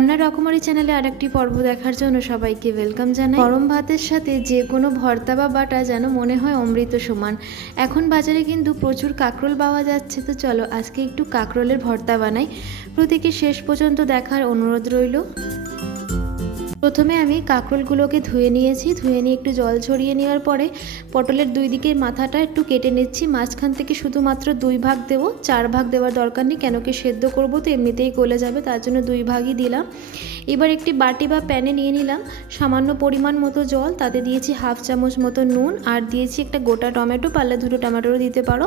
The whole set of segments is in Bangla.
রান্নার রকমারি চ্যানেলে আরেকটি পর্ব দেখার জন্য সবাইকে ওয়েলকাম জানাই। গরম ভাতের সাথে যে কোনো ভর্তা বা বাটা যেন মনে হয় অমৃত সমান। এখন বাজারে কিন্তু প্রচুর কাঁকরোল পাওয়া যাচ্ছে, তো চলো আজকে একটু কাঁকরোলের ভর্তা বানাই। প্রত্যেকে শেষ পর্যন্ত দেখার অনুরোধ রইল। প্রথমে আমি কাঁকরোলগুলোকে ধুয়ে নিয়েছি, ধুয়ে নিয়ে একটু জল ছড়িয়ে নেওয়ার পরে পটলের দুই দিকের মাথাটা একটু কেটে নিচ্ছি। মাঝখান থেকে শুধুমাত্র 2 ভাগ দেবো, 4 ভাগ দেওয়ার দরকার নেই, কেন কি সেদ্ধ করবো তো এমনিতেই গলে যাবে, তার জন্য 2 ভাগই দিলাম। এবার একটি বাটি বা প্যানে নিয়ে নিলাম সামান্য পরিমাণ মতো জল, তাতে দিয়েছি 1/2 চামচ মতো নুন, আর দিয়েছি একটা গোটা টমেটো, পারলে 2টো টমেটোও দিতে পারো।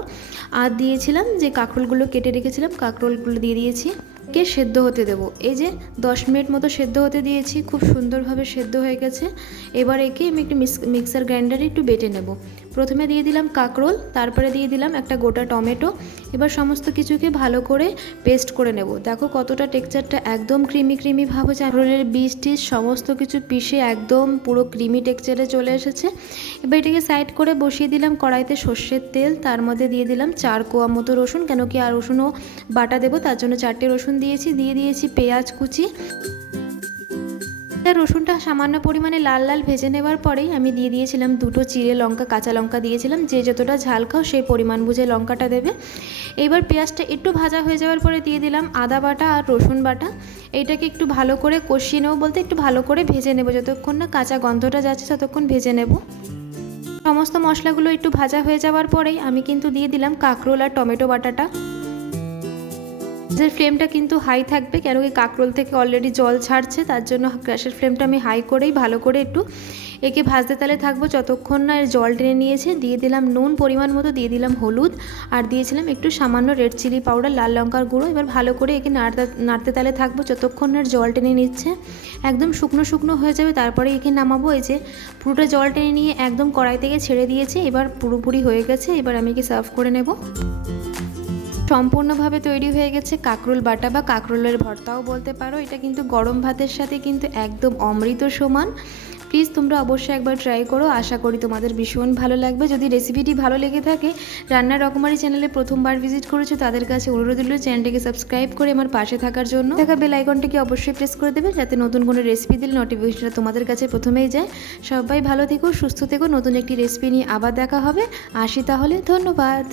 আর দিয়েছিলাম যে কাঁকরোলগুলো কেটে রেখেছিলাম, কাঁকরোলগুলো দিয়ে দিয়েছি। কে সেদ্ধ হতে দেবো। এই যে 10 মিনিট মতো সেদ্ধ হতে দিয়েছি, খুব সুন্দরভাবে সেদ্ধ হয়ে গেছে। এবার একে আমি একটু মিক্সার গ্রাইন্ডারে একটু বেটে নেব। প্রথমে দিয়ে দিলাম কাঁকরোল, তারপরে দিয়ে দিলাম একটা গোটা টমেটো। এবার সমস্ত কিছুকে ভালো করে পেস্ট করে নেব। দেখো কতটা টেক্সচারটা একদম ক্রিমি ভাব হচ্ছে। কাঁকরোলের বীজ টিজ সমস্ত কিছু পিষে একদম পুরো ক্রিমি টেক্সচারে চলে এসেছে। এবার এটাকে সাইড করে বসিয়ে দিলাম কড়াইতে সর্ষের তেল, তার মধ্যে দিয়ে দিলাম 4 কোয়া মতো রসুন, কেন কি আর রসুনও বাটা দেবো, তার জন্য 4টে রসুন দিয়েছি। দিয়ে দিয়েছি পেঁয়াজ কুচি। রসুনটা সামান্য পরিমাণে লাল লাল ভেজে নেওয়ার পরেই আমি দিয়ে দিয়েছিলাম 2টো চিড়ে লঙ্কা, কাঁচা লঙ্কা দিয়েছিলাম। যে যতটা ঝাল খাও সেই পরিমাণ বুঝে লঙ্কাটা দেবে। এবার পেঁয়াজটা একটু ভাজা হয়ে যাওয়ার পরে দিয়ে দিলাম আদা বাটা আর রসুন বাটা। এইটাকে একটু ভালো করে কষিয়ে নেবো, বলতে একটু ভালো করে ভেজে নেবো, যতক্ষণ না কাঁচা গন্ধটা যাচ্ছে ততক্ষণ ভেজে নেব। সমস্ত মশলাগুলো একটু ভাজা হয়ে যাওয়ার পরেই আমি কিন্তু দিয়ে দিলাম কাঁকরোল আর টমেটো বাটাটা। গ্যাসের ফ্লেমটা কিন্তু হাই থাকবে, কেন কি কাঁকরোল থেকে অলরেডি জল ছাড়ছে, তার জন্য গ্যাসের ফ্লেমটা আমি হাই করেই ভালো করে একটু একে ভাজতে তালে থাকবো যতক্ষণ না এর জল টেনে নিয়েছে। দিয়ে দিলাম নুন পরিমাণ মতো, দিয়ে দিলাম হলুদ, আর দিয়েছিলাম একটু সামান্য রেড চিলি পাউডার, লাল লঙ্কার গুঁড়ো। এবার ভালো করে একে নাড়তে তালে থাকবো যতক্ষণ না এর জল টেনে নিচ্ছে। একদম শুকনো শুকনো হয়ে যাবে, তারপরে একে নামাবো। এই যে পুরোটা জল টেনে নিয়ে একদম কড়াই থেকে ছেড়ে দিয়েছে, এবার পুরোপুরি হয়ে গেছে। এবার আমি একে সার্ভ করে নেব। সম্পূর্ণভাবে তৈরি হয়ে গেছে কাঁকরোল বাটা বা কাঁকরোলের ভর্তাও বলতে পারো। এটা কিন্তু গরম ভাতের সাথে কিন্তু একদম অমৃত সমান। প্লিজ তোমরা অবশ্যই একবার ট্রাই করো, আশা করি তোমাদের ভীষণ ভালো লাগবে। যদি রেসিপিটি ভালো লেগে থাকে, রান্নার রকমারি চ্যানেলে প্রথমবার ভিজিট করেছো তাদের কাছে অনুরোধ রইল চ্যানেলটিকে সাবস্ক্রাইব করে আমার পাশে থাকার জন্য। দেখা বেল আইকনটিকে অবশ্যই প্রেস করে দেবে, যাতে নতুন কোনো রেসিপি দিলে নোটিফিকেশনটা তোমাদের কাছে প্রথমেই যায়। সবাই ভালো থেকো, সুস্থ থেকো। নতুন একটি রেসিপি নিয়ে আবার দেখা হবে। আসি তাহলে, ধন্যবাদ।